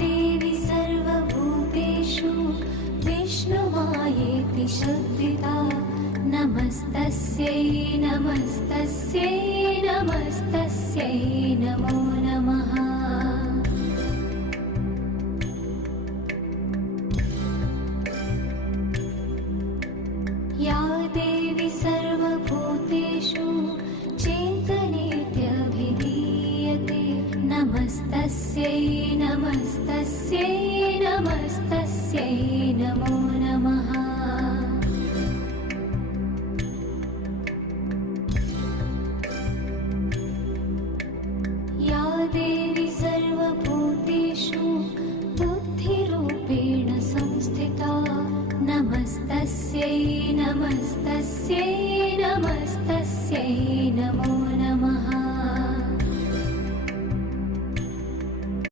देवी सर्वभूतेषु विष्णुमायेति शुद्धिता नमस्तस्यै नमस्तस्यै नमस्तस्यै नमो नमः। या देवी सर्वभूतेषु चेतनेत्यभिधीयते नमस्तस्यै नमस्तस्यै नमस्तस्यै नमो नमः। या देवी सर्वभूतेषु बुद्धिरूपेण संस्थिता नमस्तस्यै नमस्तस्यै